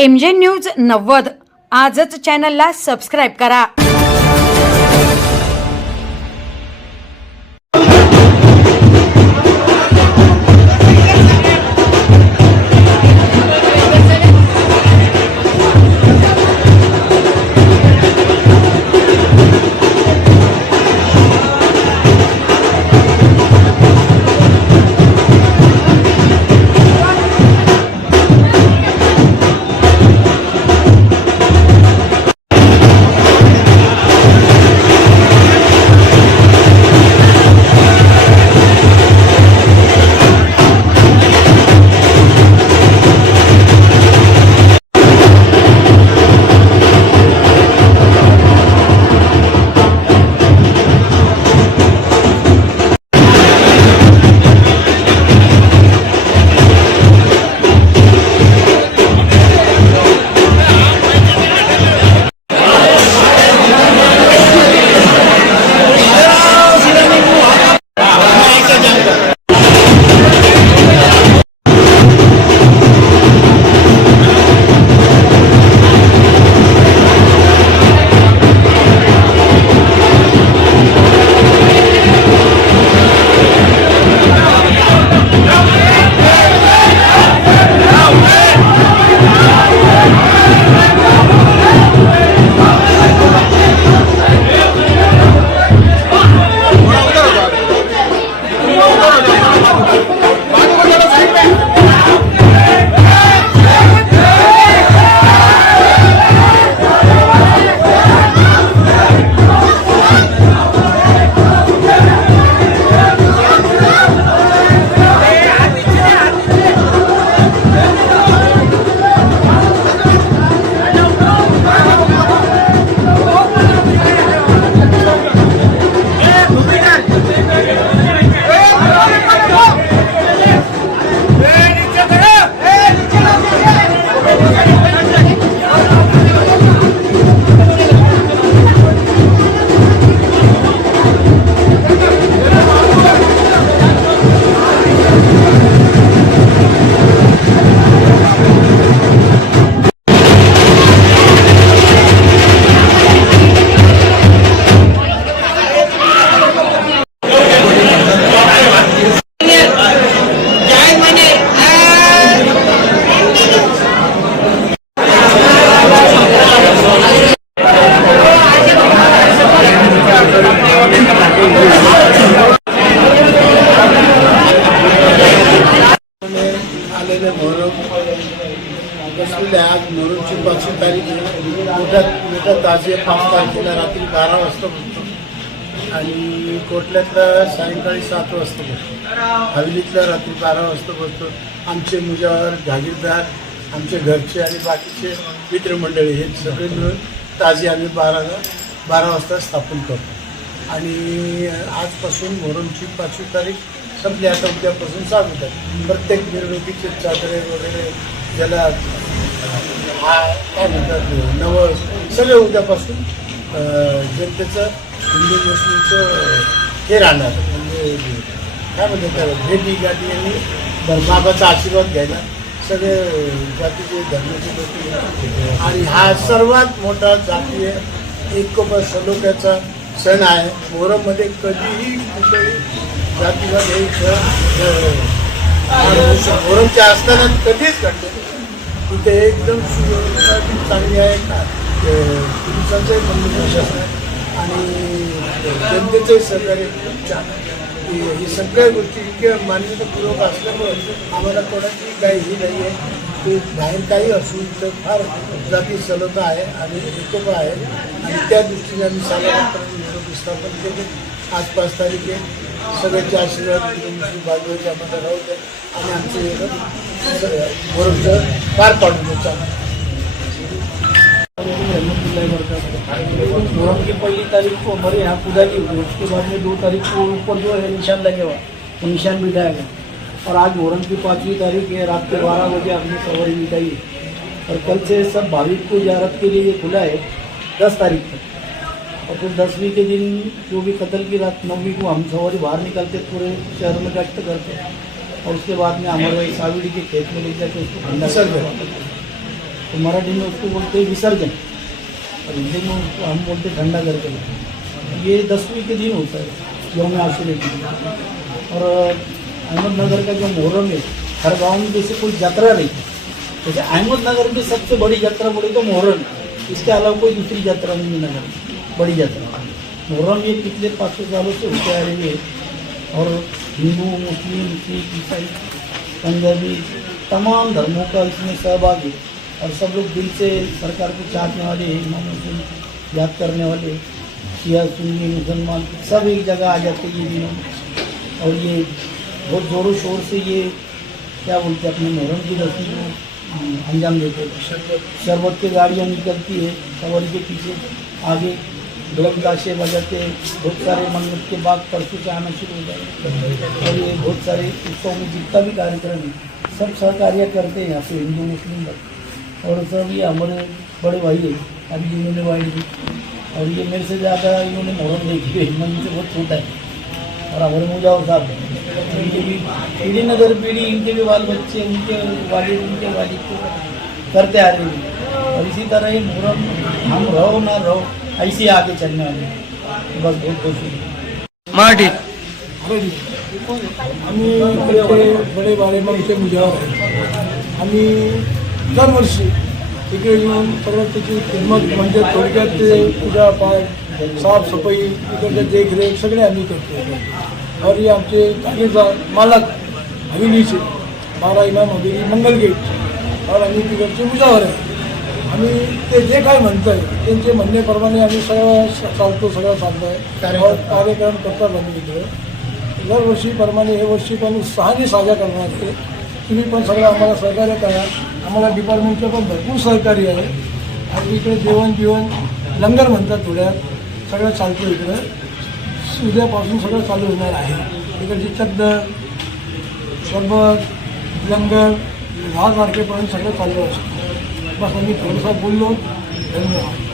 MJ news 90 आजच चॅनलला subscribe करा। आज मोहरमची 5वी तारीख मोठा ताजिया 5 तारखेला रात्री 12 वाजता होतो आणि कोटल्यातला सायंकाळी 7 वाजता होतो। हवेलीतला रात्री 12 वाजता होतो। आमचे मुजावर जागीरदार आमचे घरचे आणि बाकीचे मित्रमंडळी हे सगळे मिळून ताजिया आम्ही 12 वाजता स्थापन करतो आणि आजपासून मोहरमची 5वी तारीख संपली। आता उद्यापासून चालू आहे। प्रत्येक मिरवणुकीचे चादरे वगैरे ज्याला काय म्हणतात नवस सगळे उद्यापासून जनतेचं हिंदू मुस्लिमचं हे राहणार म्हणजे काय म्हणतात त्याला भेटी गाठी आणि बाबाचा आशीर्वाद घ्यायला सगळे जातीचे धर्माचे लोक आणि हा सर्वात मोठा जातीय एकोपा सलोख्याचा सण आहे। मोहरममध्ये कधीही कुठेही जातीवाद हे मोहरमच्या असताना कधीच घडले तिथे एकदम सुव्यवस्था चांगली आहे का पोलिसांचंही प्रशासन आणि जनतेचंही सहकार्य खूप छान आहे। ही सगळ्या गोष्टी इतक्या मान्यतापूर्वक असल्यामुळे आम्हाला कोणाची काही ही नाही आहे की बाहेर काही असू तर फार जाती सलोखा आहे आणि एकोपा आहे आणि त्या दृष्टीने आम्ही सालाप्रमाणे स्थापन केले। आज 5 तारीख आहे। सगळ्यांचे आशीर्वाद बाजूचे आम्हाला राहू द्या आणि आमचे मोहरमचं पार पाडून द्यायचं। मुहर्रम की पहली तारीख को हमारे यहाँ पूजा की हुई, उसके बाद में 2 तारीख को ऊपर जो है निशान लगे हुआ वो निशान बिठाया गया और आज मुहर्रम की 5वीं तारीख है। रात के 12 बजे अपनी सवारी बिठाई है और कल से सब भाविक को ज़ियारत के लिए खुला है 10 तारीख तक। और फिर 10वीं के दिन जो भी कत्ल की रात 9वीं को हम सवारी बाहर निकलते पूरे शहर में गश्त करते और उसके बाद में हमारे साविड़ी के खेत में ले जाकर उसको ठंडा कर तो मराठी में उसको बोलते हैं विसर्जन और हिंदी में उसको हम बोलते हैं ठंडा करके। ये 10वीं के दिन होता है यौम आशुरा के दिन। और अहमदनगर का जो मुहर्रम है, हर गांव में जैसे कोई यात्रा नहीं है, जैसे अहमदनगर में सबसे बड़ी यात्रा बोले तो मुहर्रम, इसके अलावा कोई दूसरी यात्रा नहीं है नगर में, बड़ी यात्रा। मुहर्रम ये पिछले 500 सालों से होते आ रही है और हिंदू, मुस्लिम, सिख, ईसाई, पंजाबी तमाम धर्मों का इसमें सहभाग है और सब लोग दिल से सरकार को चाहने वाले हैं, इमामों को याद करने वाले, शिया, सुन्नी, मुसलमान सब एक जगह आ जाते हैं ये दिनों में। और ये बहुत ज़ोरों शोर से ये क्या बोलते हैं अपने मुहर्रम की रस्म को अंजाम देते हैं। शरबत की गाड़ियाँ निकलती है सवारी के पीछे, आगे ढोल ताशे बजाते, बहुत सारे मन्नत के बाद परसों से आना शुरू हो जाए। और ये बहुत सारे उत्सव में जितना भी कार्यक्रम है सब सहकार्य करते हैं यहाँ पे हिंदू मुस्लिम लोग। और सब ये हमारे बड़े भाई है, अभी जिन्होंने वाइट दी और ये मेरे से ज़्यादा इन्होंने मुहर्रम देखी है, मैं इनसे बहुत छोटा है। और हमारे मुजावर साहब इनके भी पीढ़ी नगर पीढ़ी, इनके भी बाल बच्चे, उनके वालिद को करते आ रहे हैं। और इसी तरह ये मुहर्रम हम रहो ना रहो ऐसे आगे चलने वाले हैं। बस बहुत खुशी है। मराठीत आम्ही इकडचे बडे बाळेमांचे मुजावर आहे. आम्ही दरवर्षी इकडे येऊन सर्व त्याची किंमत म्हणजे थोडक्यात ते पूजापाठ, साफसफाई, इकडचे देखरेख सगळे आम्ही करतो. और ये आमचे जागेदार मालक हवेलीचे 12 इमाम हवेली मंगलगेट और आम्ही तिकडचे मुजावर आहे. आम्ही ते जे काय म्हणतं आहे त्यांचे म्हणण्याप्रमाणे आम्ही सगळं सगळं चालतो आहे और कार्यक्रम करतात आम्ही इकडे. दरवर्षीप्रमाणे हे वर्षी पण उत्साहाने साजरा करणार आहे. तुम्ही पण सगळं आम्हाला सहकार्य करा. आम्हाला डिपार्टमेंटचं पण भरपूर सहकार्य आहे. आणि इकडे जेवण लंगर म्हणतात थोड्यात सगळं चालतं इकडं. उद्यापासून सगळं चालू होणार आहे. इकडची चद्दर, सरबत, लंगर 10 तारखेपर्यंत सगळं चालू असतं. बस आम्ही थोडंसं बोललो. धन्यवाद.